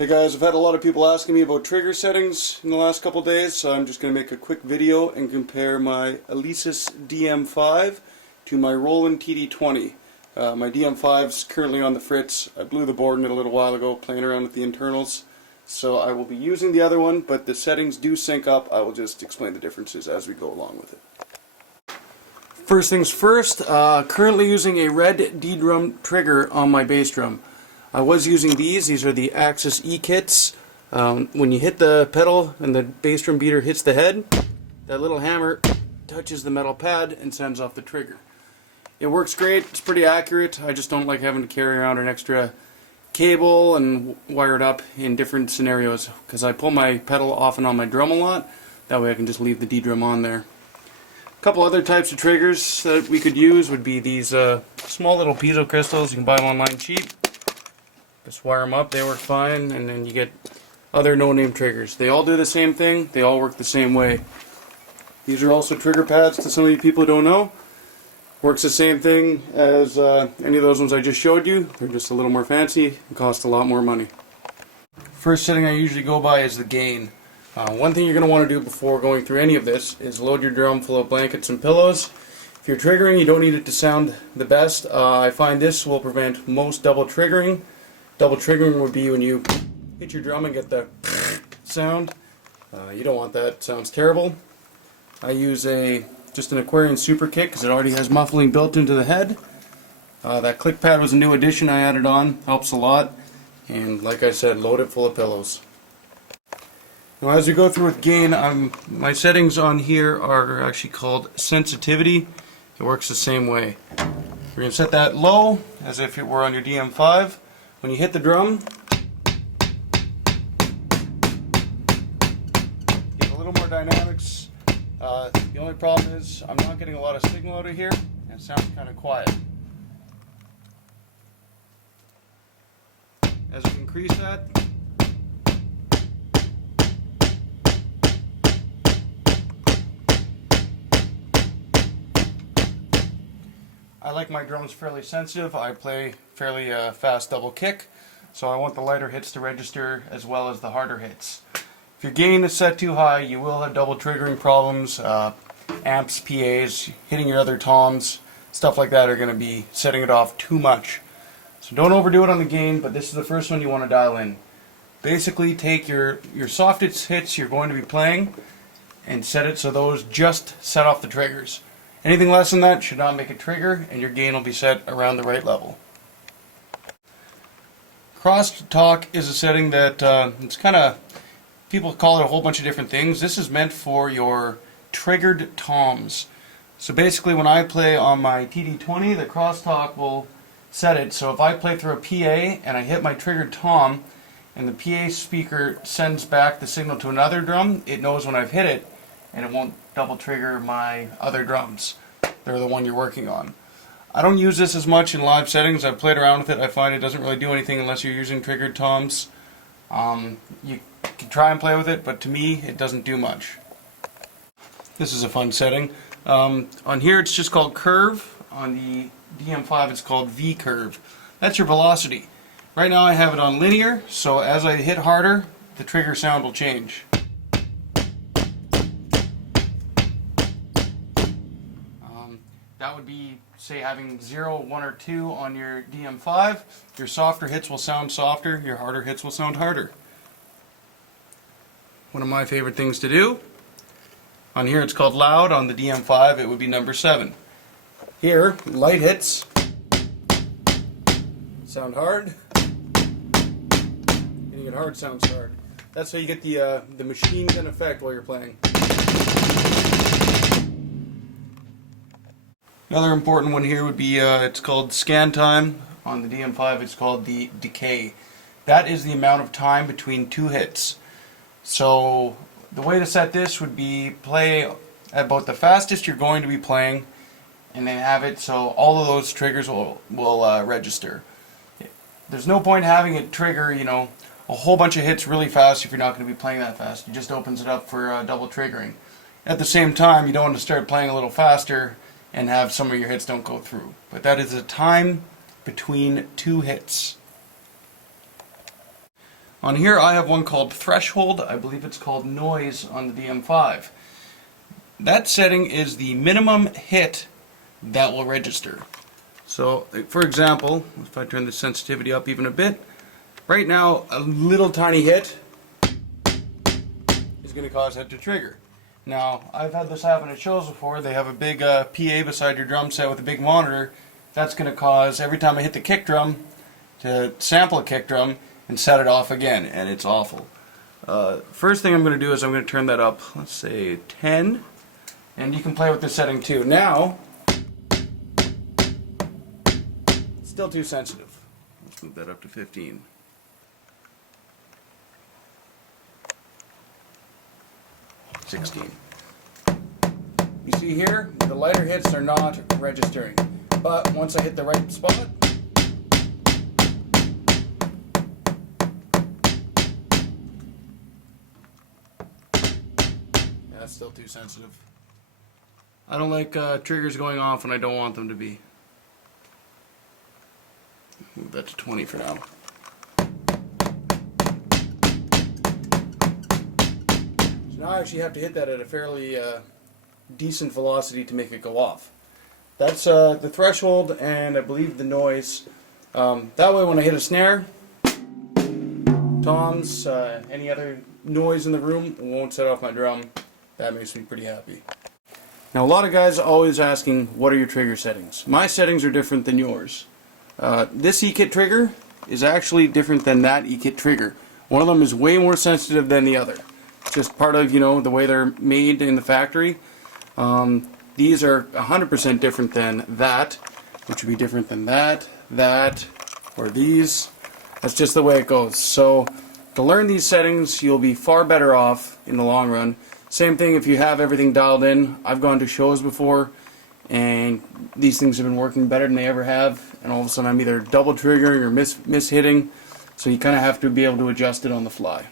Hey guys, I've had a lot of people asking me about trigger settings in the last couple days, so I'm just going to make a quick video and compare my Alesis DM5 to my Roland td20. My DM5 is currently on the fritz. I blew the board in it a little while ago playing around with the internals, so I will be using the other one, but the settings do sync up. I will just explain the differences as we go along with it. First things first, currently using a red D-drum trigger on my bass drum. I was using these are the Axis E-kits. When you hit the pedal and the bass drum beater hits the head, that little hammer touches the metal pad and sends off the trigger. It works great, it's pretty accurate. I just don't like having to carry around an extra cable and wire it up in different scenarios, because I pull my pedal off and on my drum a lot. That way I can just leave the D-drum on there. A couple other types of triggers that we could use would be these small little piezo crystals. You can buy them online cheap. Just wire them up, they work fine, and then you get other no-name triggers. They all do the same thing, they all work the same way. These are also trigger pads to some of you people who don't know. Works the same thing as any of those ones I just showed you. They're just a little more fancy and cost a lot more money. First setting I usually go by is the gain. One thing you're going to want to do before going through any of this is load your drum full of blankets and pillows. If you're triggering, you don't need it to sound the best. I find this will prevent most double triggering. Double triggering would be when you hit your drum and get the sound. You don't want that, it sounds terrible. I use just an Aquarian Super Kick because it already has muffling built into the head. That click pad was a new addition I added on, helps a lot. And like I said, load it full of pillows. Now as we go through with gain, my settings on here are actually called sensitivity. It works the same way. We're going to set that low as if it were on your DM5. When you hit the drum, get a little more dynamics. The only problem is I'm not getting a lot of signal out of here, and it sounds kind of quiet. As we increase that, I like my drums fairly sensitive. I play fairly fast double kick, so I want the lighter hits to register as well as the harder hits. If your gain is set too high, you will have double triggering problems. Amps, PAs, hitting your other toms, stuff like that are going to be setting it off too much. So don't overdo it on the gain, but this is the first one you want to dial in. Basically take your softest hits you're going to be playing and set it so those just set off the triggers. Anything less than that should not make a trigger, and your gain will be set around the right level. Crosstalk is a setting that it's kind of, people call it a whole bunch of different things. This is meant for your triggered toms. So basically when I play on my td20, the crosstalk will set it so if I play through a PA and I hit my triggered tom and the PA speaker sends back the signal to another drum, it knows when I've hit it and it won't double trigger my other drums. They're the one you're working on. I don't use this as much in live settings. I've played around with it. I find it doesn't really do anything unless you're using triggered toms. You can try and play with it, but to me it doesn't do much. This is a fun setting. On here it's just called curve. On the DM5 it's called V curve. That's your velocity. Right now I have it on linear, so as I hit harder, the trigger sound will change. That would be, say, having 0, 1, or 2 on your DM5. Your softer hits will sound softer, your harder hits will sound harder. One of my favorite things to do, on here it's called loud, on the DM5 it would be number 7. Here, light hits sound hard, hitting it hard sounds hard. That's how you get the machine gun effect while you're playing. Another important one here would be, it's called scan time. On the DM5 it's called the decay. That is the amount of time between two hits. So the way to set this would be play about the fastest you're going to be playing and then have it so all of those triggers will register. There's no point having it trigger, you know, a whole bunch of hits really fast if you're not going to be playing that fast. It just opens it up for double triggering. At the same time, you don't want to start playing a little faster and have some of your hits don't go through. But that is the time between two hits. On here I have one called threshold. I believe it's called noise on the DM5. That setting is the minimum hit that will register. So, for example, if I turn the sensitivity up even a bit, right now a little tiny hit is going to cause it to trigger. Now, I've had this happen at shows before. They have a big PA beside your drum set with a big monitor. That's going to cause, every time I hit the kick drum, to sample a kick drum and set it off again, and it's awful. First thing I'm going to do is I'm going to turn that up, let's say 10, and you can play with this setting too. Now, it's still too sensitive. Let's move that up to 15. You see here, the lighter hits are not registering, but once I hit the right spot, that's still too sensitive. I don't like triggers going off when I don't want them to be. Move that to 20 for now. Now I actually have to hit that at a fairly decent velocity to make it go off. That's the threshold and I believe the noise. That way when I hit a snare, toms, any other noise in the room won't set off my drum. That makes me pretty happy. Now a lot of guys are always asking, what are your trigger settings? My settings are different than yours. This E-kit trigger is actually different than that E-kit trigger. One of them is way more sensitive than the other. Just part of, you know, the way they're made in the factory. These are 100% different than that, which would be different than that, or these. That's just the way it goes. So to learn these settings, you'll be far better off in the long run. Same thing if you have everything dialed in. I've gone to shows before, and these things have been working better than they ever have, and all of a sudden I'm either double triggering or miss hitting, so you kind of have to be able to adjust it on the fly.